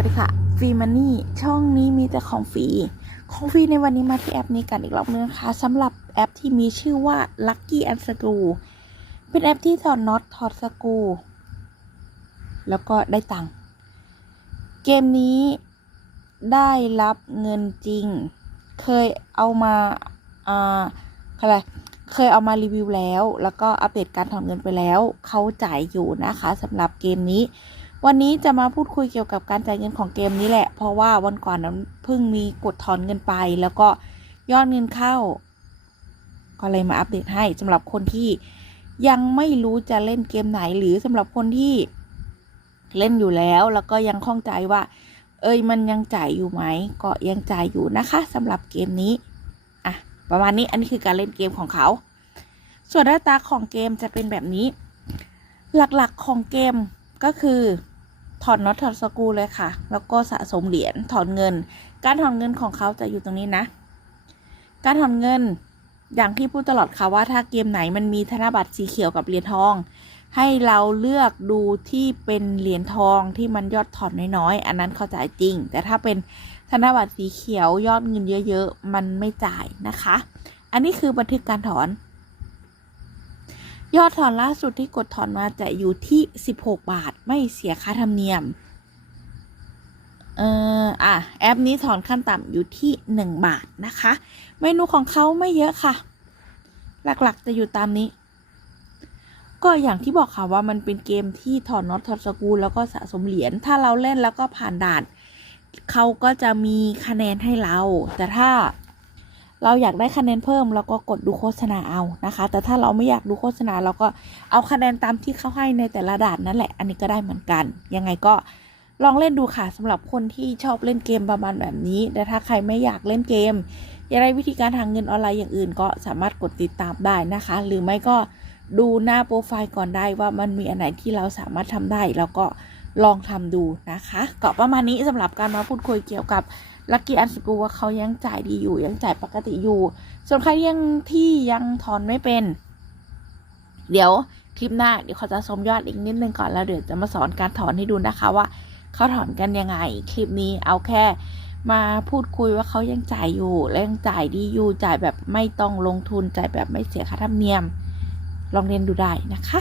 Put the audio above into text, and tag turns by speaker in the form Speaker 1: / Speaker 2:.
Speaker 1: วัสดีค่ะฟรีมันนี่ช่องนี้มีแต่ของฟรีของฟรีในวันนี้มาที่แอปนี้กันอีกรอบนึงนะคะสำหรับแอปที่มีชื่อว่า Lucky and Screw เป็นแอปที่ถอดน็อตถอดสกูแล้วก็ได้ตังค์เกมนี้ได้รับเงินจริง เคยเอามาอ่าอะไรเคยเอามารีวิวแล้ว แล้วก็อัปเดตการถอนเงินไปแล้ว เขาจ่ายอยู่นะคะสำหรับเกมนี้ วันนี้จะมาพูดคุยเกี่ยวกับการจ่ายเงินของเกมนี้แหละ เพราะว่าวันก่อนนั้นเพิ่งมีกดถอนเงินไป แล้วก็ยอดเงินเข้า ก็เลยมาอัปเดตให้สำหรับคนที่ยังไม่รู้จะเล่นเกมไหนหรือสำหรับคนที่เล่นอยู่แล้ว แล้วก็ยังข้องใจว่า เอ้ยมันยังจ่ายอยู่ไหมก็ยังจ่ายอยู่นะคะสำหรับเกมนี้อะประมาณนี้อันนี้คือการเล่นเกมของเขา ส่วนหน้าตาของเกมจะเป็นแบบนี้ หลักๆของเกมก็คือ ถอนน็อตถอดสกูเลยค่ะ แล้วก็สะสมเหรียญถอนเงิน การถอนเงินของเขาจะอยู่ตรงนี้นะ การถอนเงินอย่างที่พูดตลอดค่ะว่าถ้าเกมไหนมันมีธนบัตรสีเขียวกับเหรียญทอง ให้เราเลือกดูที่เป็นเหรียญทองที่มันยอดถอนน้อยๆ อันนั้นเขาจ่ายจริง แต่ถ้าเป็นธนบัตรสีเขียวยอดเงินเยอะ ๆ มันไม่จ่ายนะคะ อันนี้คือบันทึกการถอน ยอดถอนล่าสุดที่กดถอนมาจะอยู่ที่ 16 บาท ไม่เสียค่าธรรมเนียม เอ่ออะ แอปนี้ถอนขั้นต่ำอยู่ที่ 1 บาทนะคะ เมนูของเขาไม่เยอะค่ะ หลักๆจะอยู่ตามนี้ ก็อย่างที่บอกค่ะว่ามันเป็นเกมที่ถอนน็อตถอดสกรูแล้วก็สะสมเหรียญ ถ้าเราเล่นแล้วก็ผ่านด่าน เขาก็จะมีคะแนนให้เรา แต่ถ้า เราอยากได้คะแนนเพิ่มเราก็กดดูโฆษณาเอานะคะ แต่ถ้าเราไม่อยากดูโฆษณาเราก็เอาคะแนนตามที่เขาให้ในแต่ละด่านนั่นแหละ อันนี้ก็ได้เหมือนกัน ยังไงก็ลองเล่นดูค่ะสำหรับคนที่ชอบเล่นเกมประมาณแบบนี้ แต่ถ้าใครไม่อยากเล่นเกม อยากได้วิธีการหาเงินออนไลน์อย่างอื่น ก็สามารถกดติดตามได้นะคะ หรือไม่ก็ดูหน้าโปรไฟล์ก่อนได้ว่ามันมีอันไหนที่เราสามารถทำได้แล้วก็ลองทำดูนะคะก็ประมาณนี้สำหรับการมาพูดคุยเกี่ยวกับ ลักกี้อันสกูว่าเขายังจ่ายดีอยู่ ยังจ่ายปกติอยู่ ส่วนใครยังที่ยังถอนไม่เป็น เดี๋ยวคลิปหน้าเดี๋ยวเขาจะสมยอดอีกนิดนึงก่อนแล้วเดี๋ยวจะมาสอนการถอนให้ดูนะคะว่าเขาถอนกันยังไง คลิปนี้เอาแค่มาพูดคุยว่าเขายังจ่ายอยู่และยังจ่ายดีอยู่จ่ายแบบไม่ต้องลงทุนจ่ายแบบไม่เสียค่าธรรมเนียม ลองเรียนดูได้นะคะ